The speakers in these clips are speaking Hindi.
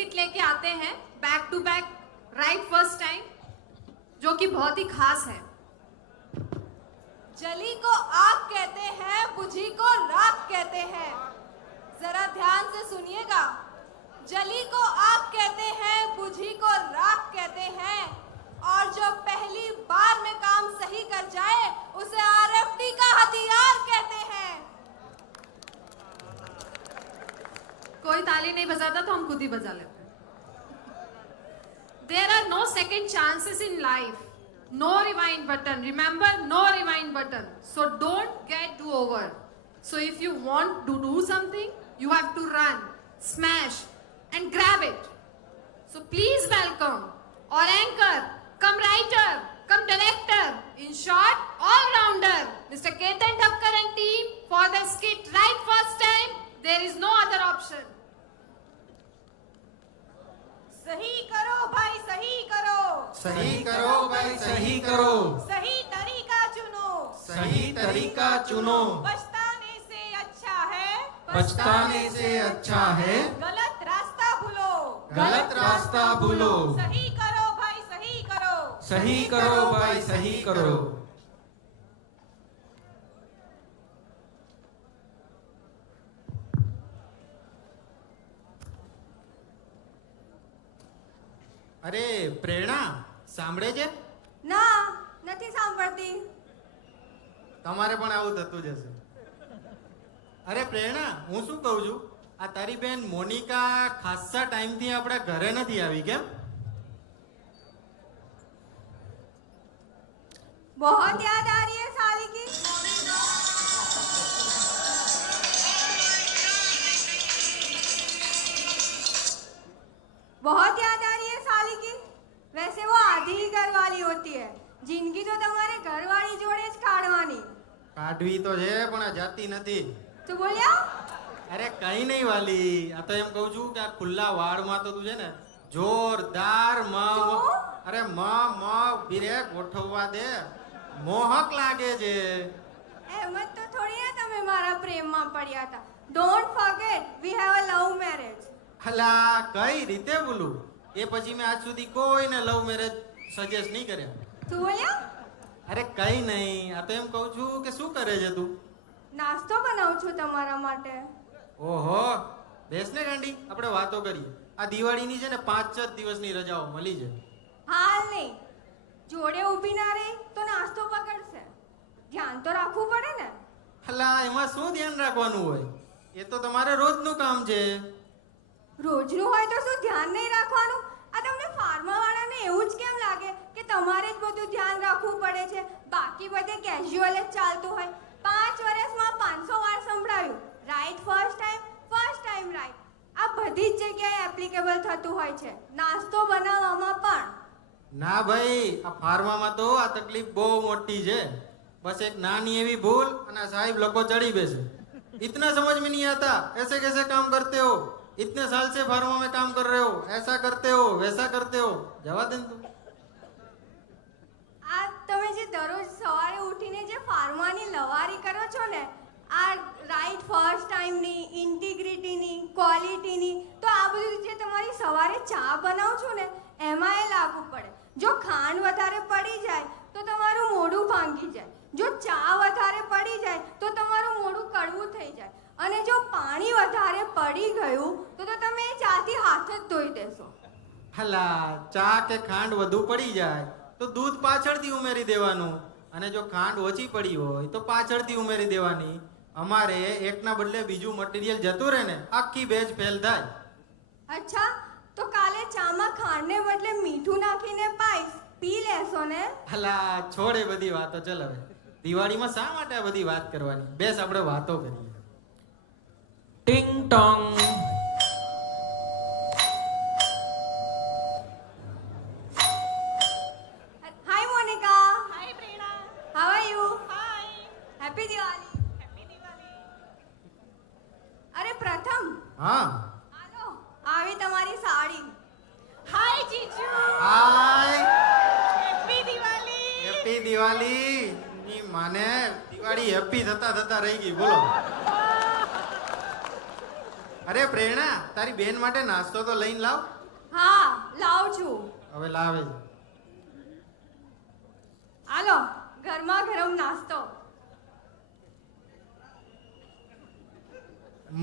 स्किट लेके आते हैं back to back right first time, जो कि बहुत ही खास है। जली को आग कहते हैं, बुझी को राख कहते हैं। जरा ध्यान से सुनिएगा। जली को आग कहते हैं, बुझी को राख कहते हैं, और जो पहली बार में काम सही कर जाए उसे आरएफडी का हथियार कहते हैं। कोई ताली नहीं बजाता तो हम खुद ही बजा लेते हैं। There are no second chances in life. No rewind button. Remember, no rewind button. So don't get do over. So if you want to do something, you have to run, smash, and grab it. So please welcome our anchor, come writer, come director, in short, all-rounder, Mr. Ketan Thakkar and team for the skit right first time. There is no other option. सही करो भाई, सही करो। सही करो भाई, सही करो। सही तरीका चुनो। सही तरीका चुनो। पछताने से अच्छा है, पछताने से अच्छा है गलत रास्ता भूलो। गलत रास्ता भूलो। सही करो भाई, सही करो। सही करो भाई, सही करो। અરે પ્રેરણા, સાંભળે છે? ના, નથી સાંભળતી. તમારે પણ આવું થતું જશે. અરે પ્રેરણા, હું શું કહું છું, આ તારી બેન મોનિકા ખાસા ટાઈમથી આપણા ઘરે નથી આવી, કેમ? बहुत याद आ रही है साली की। बहुत याद आ रही है साली की। वैसे वो आधी ही घर वाली होती है, जिनकी तो तुम्हारे घर वाली जोड़े ज काढ़वानी। કાઢવી તો છે પણ આ જાતી નથી. तो बोलिया અરે કઈ નહીં વાલી, આ તો એમ કહું છું કે આ ખુલ્લા વાળમાં તો તું છે ને જોરદાર અરે ઊભી રે, ગોઠવવા દે, મોહક લાગે છે. એમત તો થોડી ના તમે મારા પ્રેમમાં પડ્યા હતા. Don't forget we have a love marriage. હલા કઈ રીતે બોલું? એ પછી મેં આજ સુધી કોઈને લવ મેરેજ સજેસ્ટ નહીં કર્યા. તું બોલ્યા? અરે કઈ નહીં, આ તો એમ કહું છું કે શું કરે છે તું? નાસ્તો બનાવું છું તમારા માટે. ઓહો, બેસ ને ગાંડી, આપણે વાતો કરીએ. આ દિવાળીની છે ને 5-6 દિવસની રજાઓ મળી છે. હાલ નહીં, જોડે ઊભી ના રહી તો નાસ્તો પકડશે. ધ્યાન તો રાખવું પડે ને. હલા એમાં શું ધ્યાન રાખવાનું હોય? એ તો તમારે રોજનું કામ છે. રોજનું હોય તો શું ધ્યાન નહીં રાખવાનું? આ તમને ફાર્માવાળાને એવું જ કેમ લાગે કે તમારે જ બધું ધ્યાન રાખવું પડે છે, બાકી બધે કેઝ્યુઅલ જ ચાલતું હોય? 5 વર્ષમાં 500 વાર સંભળાયું રાઈટ ફર્સ્ટ ટાઈમ રાઈટ. આ બધી જ જગ્યાએ એપ્લિકેબલ થતું હોય છે, નાસ્તો બનાવવામાં પણ. ના ભાઈ, આ ફાર્મામાં તો આ તકલીફ બહુ મોટી છે. બસ એક નાની એવી ભૂલ અને સાહેબ લોકો ચડી બેસે. इतना समझ में नहीं आता, ऐसे कैसे काम करते हो, इतने साल से फार्मा में काम कर रहे हो, ऐसा करते हो वैसा करते हो. जवा दे તું. આ તમે જે દરરોજ સવારે ઉઠીને જે ફાર્માની લવારી કરો છો ને, આ રાઈટ ફર્સ્ટ ટાઈમની, ઇન્ટિગ્રિટીની, ક્વોલિટીની, તો આ બધું જે તમારી સવારે ચા બનાવો છો ને એમાં એ લાગુ પડે. જો ખાંડ વધારે પડી જાય તો તમારું મોઢું ભાંગી જાય. જો ચા વધારે પડી જાય તો તમારું મોઢું કડવું થઈ જાય. અને જો પાણી વધારે પડી ગયું તો તમે એ ચાથી હાથ જ ધોઈ દેશો. હલા ચા કે ખાંડ વધુ પડી જાય તો દૂધ પાછળથી ઉમેરી દેવાનું, અને જો ખાંડ ઓછી પડી હોય તો પાછળથી ઉમેરી દેવાની. અમારે એકના બદલે બીજું મટીરિયલ જતું રહે ને, આખી બેચ ફેલ થાય. અચ્છા, તો કાલે ચામાં ખાંડને બદલે મીઠું નાખીને પાઈશ, પી લેશો ને? હલા છોડ એ બધી વાતો. ચલ હવે દિવાળીમાં શા માટે આ બધી વાત કરવાની? બેસ આપણે વાતો કરીએ. ટિંગ Tong. Hi Monika. Hi Prerna. How are you? Hi. Happy Diwali. Happy Diwali. અરે પ્રથમ, હા હાલો આવી તમારી સાડી. હાય જીજુ. Hi, happy Diwali. Happy Diwali. ની માને દિવાળી હેપી થતા થતા રહી ગઈ. બોલો. અરે પ્રેરણા તારી બેન માટે નાસ્તો તો લઈને લાવ. હા લાવું છું. હવે લાવે છે. હાલો ગરમા ગરમ નાસ્તો.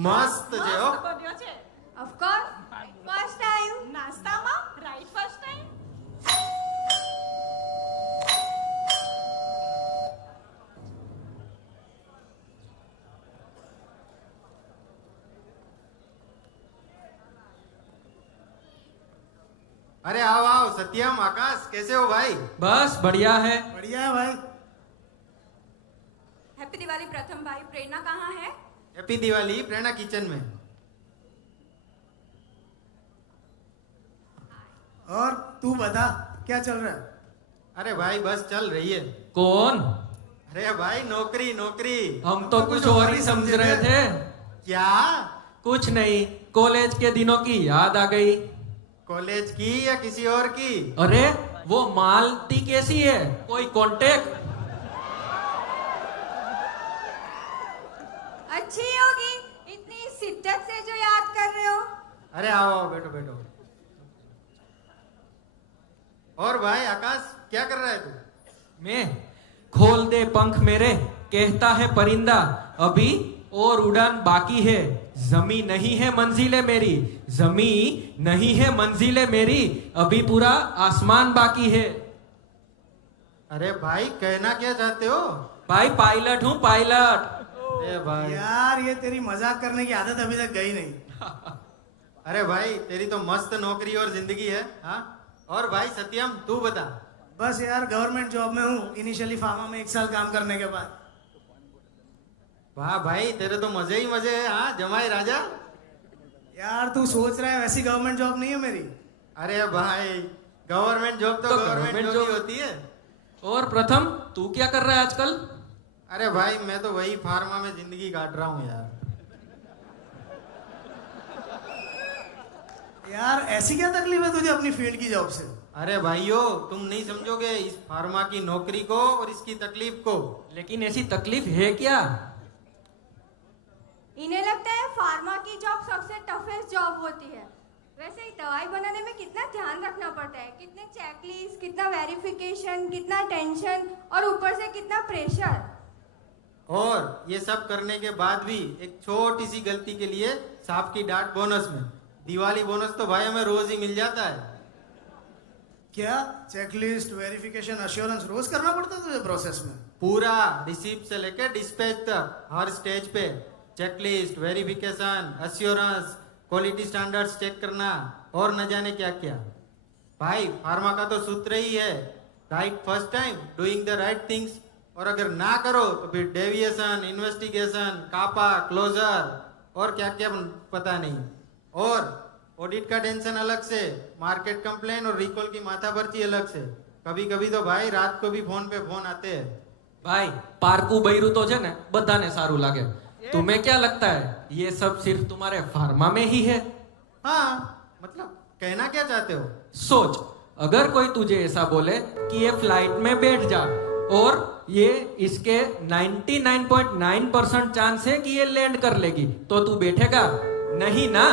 મસ્ત છે હો. મસ્ત બન્યો છે. Of course first time. નાસ્તામાં રાઈટ ફર્સ્ટ ટાઈમ. अरे आओ आओ सत्यम आकाश कैसे हो भाई. बस बढ़िया है. बढ़िया है भाई. हैप्पी दिवाली प्रथम भाई. प्रेरणा कहाँ है? हैप्पी दिवाली. प्रेरणा किचन में. और तू बता क्या चल रहा है? अरे भाई बस चल रही है. कौन? अरे भाई नौकरी नौकरी. हम तो कुछ और ही समझ रहे थे. क्या? कुछ नहीं, कॉलेज के दिनों की याद आ गई. कॉलेज की या किसी और की? अरे वो मालती कैसी है, कोई कांटेक्ट? अच्छी होगी, इतनी शिद्दत से जो याद कर रहे हो. अरे आओ आओ बैठो बैठो. और भाई आकाश क्या कर रहा है तू? मैं खोल दे पंख मेरे, कहता है परिंदा, अभी और उड़ान बाकी है. जमी नहीं है मंजिलें मेरी, जमी नहीं है मंजिलें मेरी, अभी पूरा आसमान बाकी है. अरे भाई कहना क्या चाहते हो? भाई पायलट हूँ पायलट. ए भाई. यार ये तेरी मजाक करने की आदत अभी तक गई नहीं. अरे भाई तेरी तो मस्त नौकरी और जिंदगी है. हाँ. और भाई सत्यम तू बता. बस यार गवर्नमेंट जॉब में हूँ, इनिशियली फार्मा में 1 साल काम करने के बाद. वाह भाई तेरे तो मजे ही मजे है. हाँ जमाई राजा. यार तू सोच रहा है वैसी गवर्नमेंट जॉब नहीं है मेरी. अरे भाई गवर्नमेंट जॉब तो गवर्नमेंट जॉब ही होती है. और प्रथम तू क्या कर रहा है आजकल? अरे भाई मैं तो वही फार्मा में जिंदगी काट रहा हूँ यार. यार ऐसी क्या तकलीफ है तुझे अपनी फील्ड की जॉब से? अरे भाइयों तुम नहीं समझोगे इस फार्मा की नौकरी को और इसकी तकलीफ को. लेकिन ऐसी तकलीफ है क्या? इन्हें लगता है फार्मा की जॉब सबसे टफेस्ट जॉब होती है. वैसे ही दवाई बनाने में कितना ध्यान रखना पड़ता है, कितने चेकलिस्ट, कितना वेरिफिकेशन, कितना टेंशन और ऊपर से कितना प्रेशर. और ये सब करने के बाद भी एक छोटी सी गलती के लिए सांप की डांट बोनस में. दिवाली बोनस तो भाई हमें रोज ही मिल जाता है. क्या चेकलिस्ट, वेरिफिकेशन, अश्योरेंस रोज करना पड़ता है तुझे प्रोसेस में? पूरा रिसीप्ट से लेकर डिस्पैच तक हर स्टेज पे checklist, verification, assurance, quality standards check करना और न जाने क्या क्या. भाई फार्मा का तो सूत्र ही है right first time, doing the right things. और अगर ना करो तो फिर डेविएशन, इन्वेस्टिगेशन, कापा, क्लोजर और क्या क्या पता नहीं. और ऑडिट का टेंशन अलग से, मार्केट कंप्लेन और रिकॉल की माथाभर्ती अलग से. कभी कभी तो भाई रात को भी फोन पे फोन आते हैं. भाई पारकू बૈરું तो છે ને બધાને સારું લાગે. तुम्हें क्या लगता है ये सब सिर्फ तुम्हारे फार्मा में ही है? हाँ मतलब कहना क्या चाहते हो? सोच, अगर कोई तुझे ऐसा बोले कि ये फ्लाइट में बैठ जा और ये इसके 99.9% चांस है कि ये लैंड कर लेगी, तो तू बैठेगा? नहीं ना.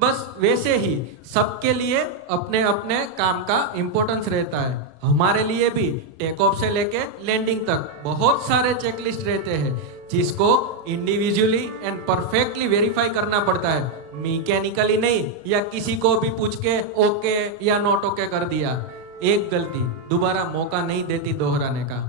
बस वैसे ही सबके लिए अपने अपने काम का इंपॉर्टेंस रहता है. हमारे लिए भी टेक ऑफ से लेके लैंडिंग तक बहुत सारे चेकलिस्ट रहते हैं जिसको इंडिविजुअली एंड परफेक्टली वेरीफाई करना पड़ता है, मैकेनिकली नहीं या किसी को भी पूछ के ओके या नॉट ओके कर दिया. एक गलती दोबारा मौका नहीं देती दोहराने का.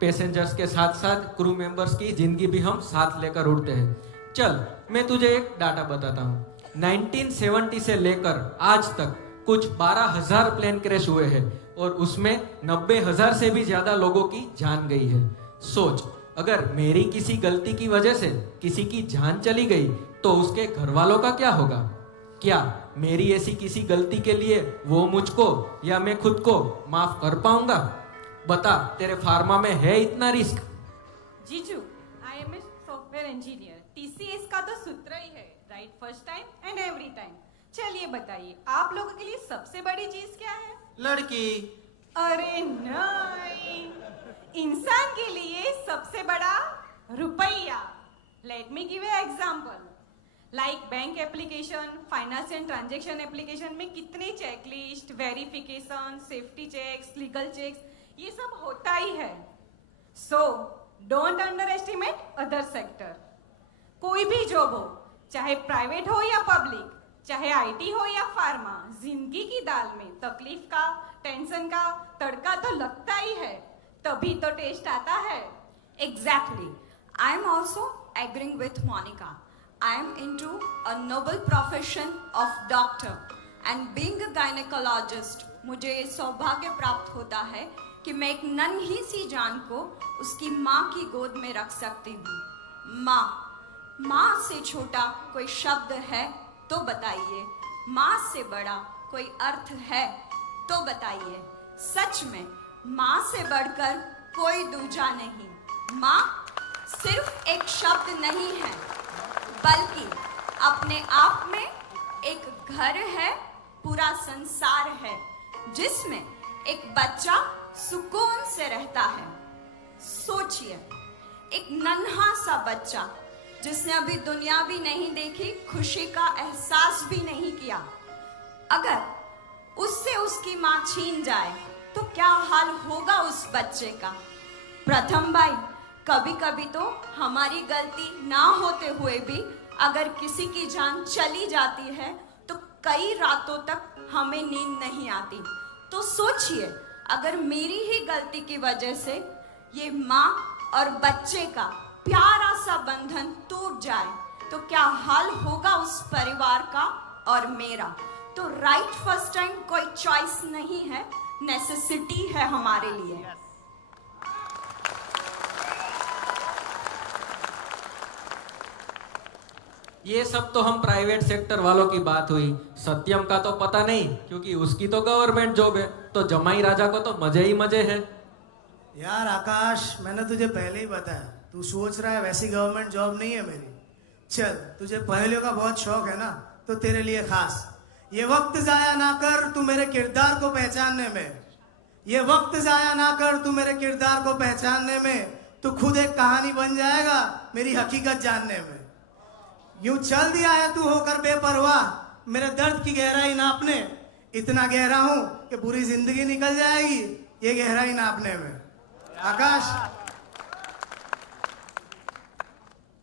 पैसेंजर्स के साथ साथ क्रू मेंबर्स की जिंदगी भी हम साथ लेकर उड़ते हैं. चल मैं तुझे एक डाटा बताता हूँ. 1970 से लेकर आज तक कुछ 12,000 प्लेन क्रैश हुए हैं और उसमें 90,000 से भी ज्यादा लोगों की जान गई है. सोच, अगर मेरी किसी गलती की वजह से किसी की जान चली गई तो उसके घर वालों का क्या होगा? क्या मेरी ऐसी किसी गलती के लिए वो मुझको या मैं खुद को माफ कर पाऊंगा? बता, तेरे फार्मा में है इतना रिस्क? जीजू, I am a software engineer. TCS का तो सूत्र ही है right first time and every time. चलिए बताइए आप लोगों के लिए सबसे बड़ी चीज क्या है? लड़की. अरे नहीं, इंसान के लिए सबसे बड़ा रुपया. Let me give a example. Like bank application, finance and transaction application में कितने checklist, verification, safety checks, legal checks, ये सब होता ही है. So don't underestimate other sector. कोई भी जॉब हो, चाहे प्राइवेट हो या पब्लिक, चाहे आईटी हो या फार्मा, जिंदगी की दाल में तकलीफ का, टेंशन का तड़का तो लगता ही है, तभी तो टेस्ट आता है. Exactly. I am also agreeing with Monica. I am into a noble profession of doctor and being a gynecologist, मुझे ये सौभाग्य प्राप्त होता है कि मैं एक नन्ही सी जान को उसकी माँ की गोद में रख सकती हूँ. माँ, माँ से छोटा कोई शब्द है तो बताइए, माँ से बड़ा कोई अर्थ है तो बताइए. सच में माँ से बढ़कर कोई दूजा नहीं. माँ सिर्फ एक शब्द नहीं है, बल्कि अपने आप में एक घर है, पूरा संसार है, जिसमें एक बच्चा सुकून से रहता है. सोचिए, एक नन्हा सा बच्चा जिसने अभी दुनिया भी नहीं देखी, खुशी का एहसास भी नहीं किया, अगर उससे उसकी माँ छीन जाए तो क्या हाल होगा उस बच्चे का. प्रथम भाई, कभी कभी तो हमारी गलती ना होते हुए भी अगर किसी की जान चली जाती है तो कई रातों तक हमें नींद नहीं आती. तो सोचिए, अगर मेरी ही गलती की वजह से ये माँ और बच्चे का प्यारा सा बंधन टूट जाए तो क्या हाल होगा उस परिवार का और मेरा. तो राइट फर्स्ट टाइम कोई चॉइस नहीं है, नेसेसिटी है हमारे लिए. ये सब तो हम प्राइवेट सेक्टर वालों की बात हुई. सत्यम का तो पता नहीं, क्योंकि उसकी तो गवर्नमेंट जॉब है, तो जमाई राजा को तो मजे ही मजे हैं. यार आकाश, मैंने तुझे पहले ही बताया, तू सोच रहा है वैसी गवर्नमेंट जॉब नहीं है मेरी. चल, तुझे पहेलियों का बहुत शौक है ना, तो तेरे लिए खास. ये वक्त जाया ना कर तू मेरे किरदार को पहचानने में, ये वक्त जाया ना कर तू मेरे किरदार को पहचानने में, तू खुद एक कहानी बन जाएगा मेरी हकीकत जानने में. यूं चल दिया है तू होकर बेपरवाह, मेरे दर्द की गहराई नापने. इतना गहरा हूं कि पूरी जिंदगी निकल जाएगी ये गहराई नापने में. Aakash,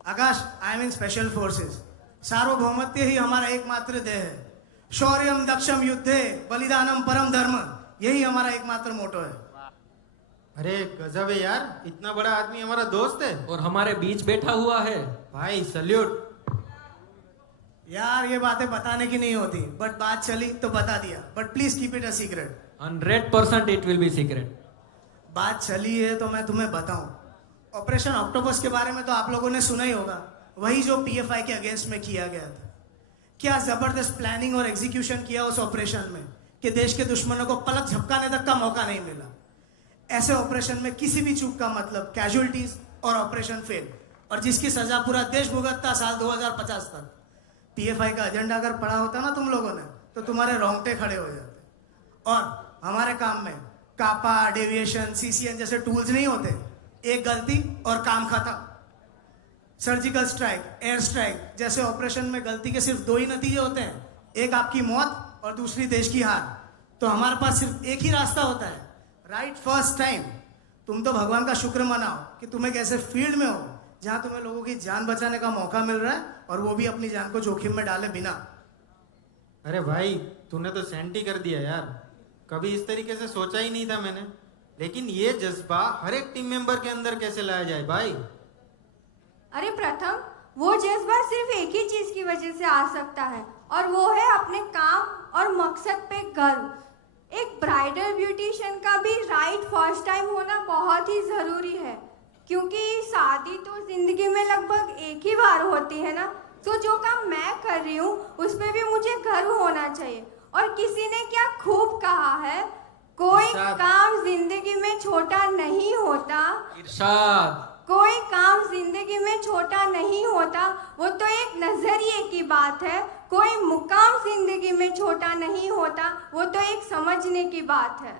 Aakash, I am in special forces. सार्वभौमत्य ही हमारा एकमात्र देह है. शौर्यम दक्षम युद्धे बलिदानम परम धर्म, यही हमारा एकमात्र मोटो है. अरे गजब है यार, इतना बड़ा आदमी हमारा दोस्त है और हमारे बीच बैठा हुआ है. भाई. सल्यूट. यार ये बातें बताने की नहीं होती, बट बात चली तो बता दिया. But please keep it a secret. 100% it will be secret. बात चली है तो मैं तुम्हें बताऊं. ऑपरेशन ऑक्टोपस के बारे में तो आप लोगों ने सुना ही होगा, वही जो पीएफआई के अगेंस्ट में किया गया था. क्या जबरदस्त प्लानिंग और एग्जीक्यूशन किया उस ऑपरेशन में कि देश के दुश्मनों को पलक झपकाने तक का मौका नहीं मिला. ऐसे ऑपरेशन में किसी भी चूक का मतलब कैजुअलिटीज और ऑपरेशन फेल, और जिसकी सजा पूरा देश भुगतता साल 2050 तक. पीएफआई का एजेंडा अगर पढ़ा होता ना तुम लोगों ने, तो तुम्हारे रोंगटे खड़े हो जाते. और हमारे काम में कापा, डेविएशन, सीसीएन जैसे टूल्स नहीं होते. एक गलती और काम खत्म. सर्जिकल स्ट्राइक, एयर स्ट्राइक जैसे ऑपरेशन में गलती के सिर्फ 2 ही नतीजे होते हैं, एक आपकी मौत और दूसरी देश की हार. तो हमारे पास सिर्फ एक ही रास्ता होता है, राइट फर्स्ट टाइम. तुम तो भगवान का शुक्र मनाओ कि तुम एक ऐसे फील्ड में हो जहां तुम्हें लोगों की जान बचाने का मौका मिल रहा है, और वो भी अपनी जान को जोखिम में डाले बिना. अरे भाई, तूने तो सेंटी कर दिया यार. कभी इस तरीके से सोचा ही नहीं था मैंने. लेकिन ये जज्बा हर एक टीम मेंबर के अंदर कैसे लाया जाए भाई? अरे प्रथम, वो जज्बा सिर्फ एक ही चीज की वजह से आ सकता है, और वो है अपने काम और मकसद पे गर्व. एक ब्राइडल ब्यूटिशियन का भी राइट फर्स्ट टाइम होना बहुत ही जरूरी है, क्योंकि शादी तो जिंदगी में लगभग एक ही बार होती है ना. तो जो काम मैं कर रही हूँ उस पर भी मुझे गर्व होना चाहिए. और किसी ने क्या खूब कहा है, कोई काम जिंदगी में छोटा नहीं होता. इरशाद. कोई काम जिंदगी में छोटा नहीं होता, वो तो एक नजरिए की बात है. कोई मुकाम जिंदगी में छोटा नहीं होता, वो तो एक समझने की बात है.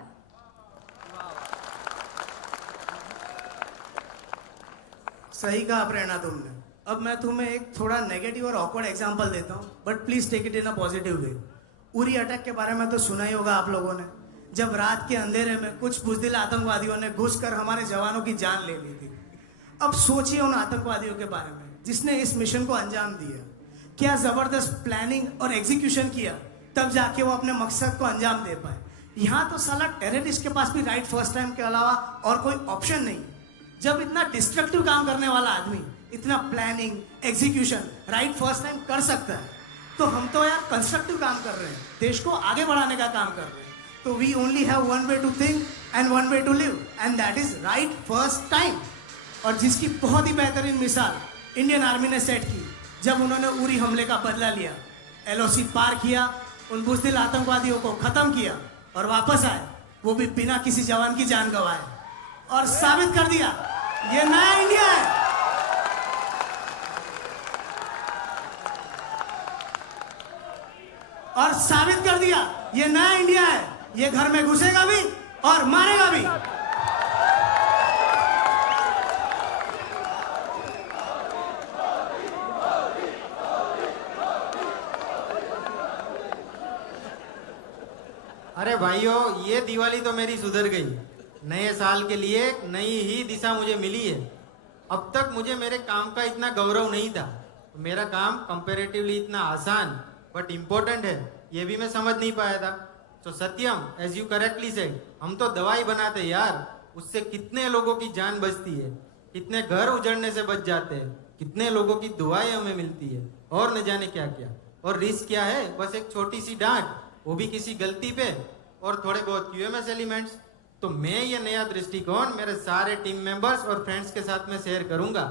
सही कहा प्रेरणा तुमने. अब मैं तुम्हें एक थोड़ा नेगेटिव और ऑकवर्ड एग्जांपल देता हूँ, but please take it in a positive way. Uri attack के बारे में तो सुना ही होगा आप लोगों ने, जब रात के अंधेरे में कुछ बुजदिल आतंकवादियों ने घुसकर हमारे जवानों की जान ले ली थी। अब सोचिए उन आतंकवादियों के बारे में जिसने इस मिशन को अंजाम दिया, क्या जबरदस्त प्लानिंग और एग्जीक्यूशन किया, तब जाके वो अपने मकसद को अंजाम दे पाए। यहाँ तो साला टेररिस्ट के पास भी राइट फर्स्ट टाइम के अलावा और कोई ऑप्शन नहीं। जब इतना डिस्ट्रक्टिव काम करने वाला आदमी इतना planning execution right first time कर सकता है, तो हम तो यार कंस्ट्रक्टिव काम कर रहे हैं, देश को आगे बढ़ाने का काम कर रहे हैं। तो we only have one way to think and one way to live, and that is right first time. और जिसकी बहुत ही बेहतरीन मिसाल इंडियन आर्मी ने सेट की जब उन्होंने उरी हमले का बदला लिया, एलओसी पार किया, उन बुजदिल आतंकवादियों को खत्म किया और वापस आए, वो भी बिना किसी जवान की जान गंवाए, और साबित कर दिया ये नया इंडिया है। और साबित कर दिया ये नया इंडिया है, ये घर में घुसेगा भी और मारेगा भी। अरे भाइयों, ये दिवाली तो मेरी सुधर गई। नए साल के लिए एक नई ही दिशा मुझे मिली है। अब तक मुझे मेरे काम का इतना गौरव नहीं था। मेरा काम कंपैरेटिवली इतना आसान बट इम्पोर्टेंट है, ये भी मैं समझ नहीं पाया था। तो सत्यम, एज यू करेक्टली सेड, हम तो दवाई बनाते यार, उससे कितने लोगों की जान बचती है, कितने घर उजड़ने से बच जाते हैं, कितने लोगों की दुआएं हमें मिलती है, और न जाने क्या क्या। और रिस्क क्या है, बस एक छोटी सी डांट, वो भी किसी गलती पे, और थोड़े बहुत क्यूएमएस एलिमेंट्स। तो मैं ये नया दृष्टिकोण मेरे सारे टीम मेंबर्स और फ्रेंड्स के साथ में शेयर करूंगा।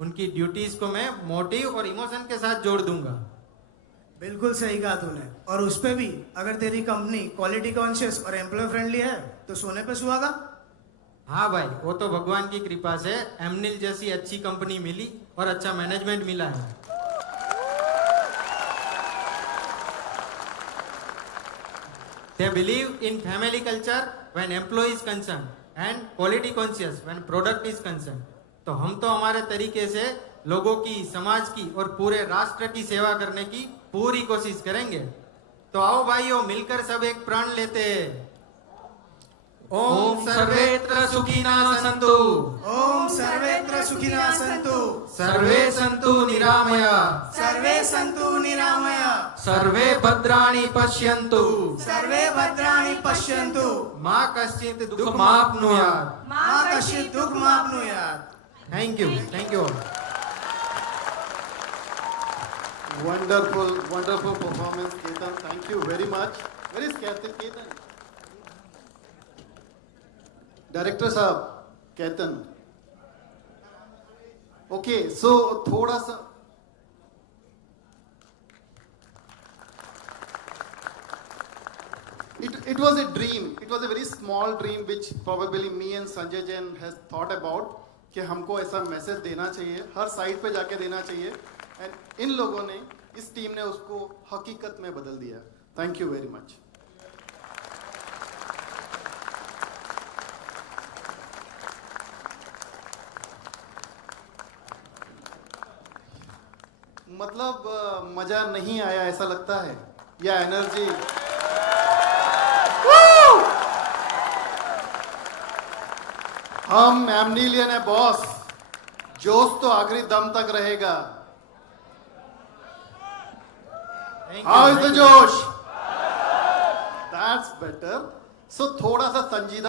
उनकी ड्यूटीज को मैं मोटिव और इमोशन के साथ जोड़ दूंगा। बिल्कुल सही कहा तूने। और उस पे भी अगर तेरी कंपनी क्वालिटी कॉन्शियस और एम्प्लॉय फ्रेंडली है तो सोने पे सुहागा। हाँ भाई, वो तो भगवान की कृपा से एमनिल जैसी अच्छी कंपनी मिली और अच्छा मैनेजमेंट मिला है। They believe in family culture when employee is concerned and quality conscious when product is concerned. तो हम तो हमारे तरीके से लोगों की, समाज की और पूरे राष्ट्र की सेवा करने की पूरी कोशिश करेंगे। तो आओ भाइयों, मिलकर सब एक प्रण लेते हैं। ओम सर्वेत्र सुखिनः सन्तु, ओम सर्वेत्र सुखिनः सन्तु, सर्वे सन्तु निरामयाः, सर्वे सन्तु निरामयाः, सर्वे भद्राणि पश्यन्तु, सर्वे भद्राणि पश्यन्तु, मा कश्चित् दुःखमाप्नुयात्। मा कश्चित् दुःखमाप्नुयात्। Thank you. Wonderful, wonderful performance, Ketan. Thank you very much. Where is Ketan? Director साहब, Ketan. Okay, so थोड़ा सा It was a dream. It was a very small dream which probably me and Sanjay Jain has thought about कि हमको ऐसा मैसेज देना चाहिए, हर साइड पे जाके देना चाहिए, एंड इन लोगों ने, इस टीम ने उसको हकीकत में बदल दिया। Thank you very much. मतलब मजा नहीं आया ऐसा लगता है, या एनर्जी? हम एमनीलियन है बॉस, जोश तो आखिरी दम तक रहेगा। हाउ इज द जोश? That's better. सो थोड़ा सा संजीदा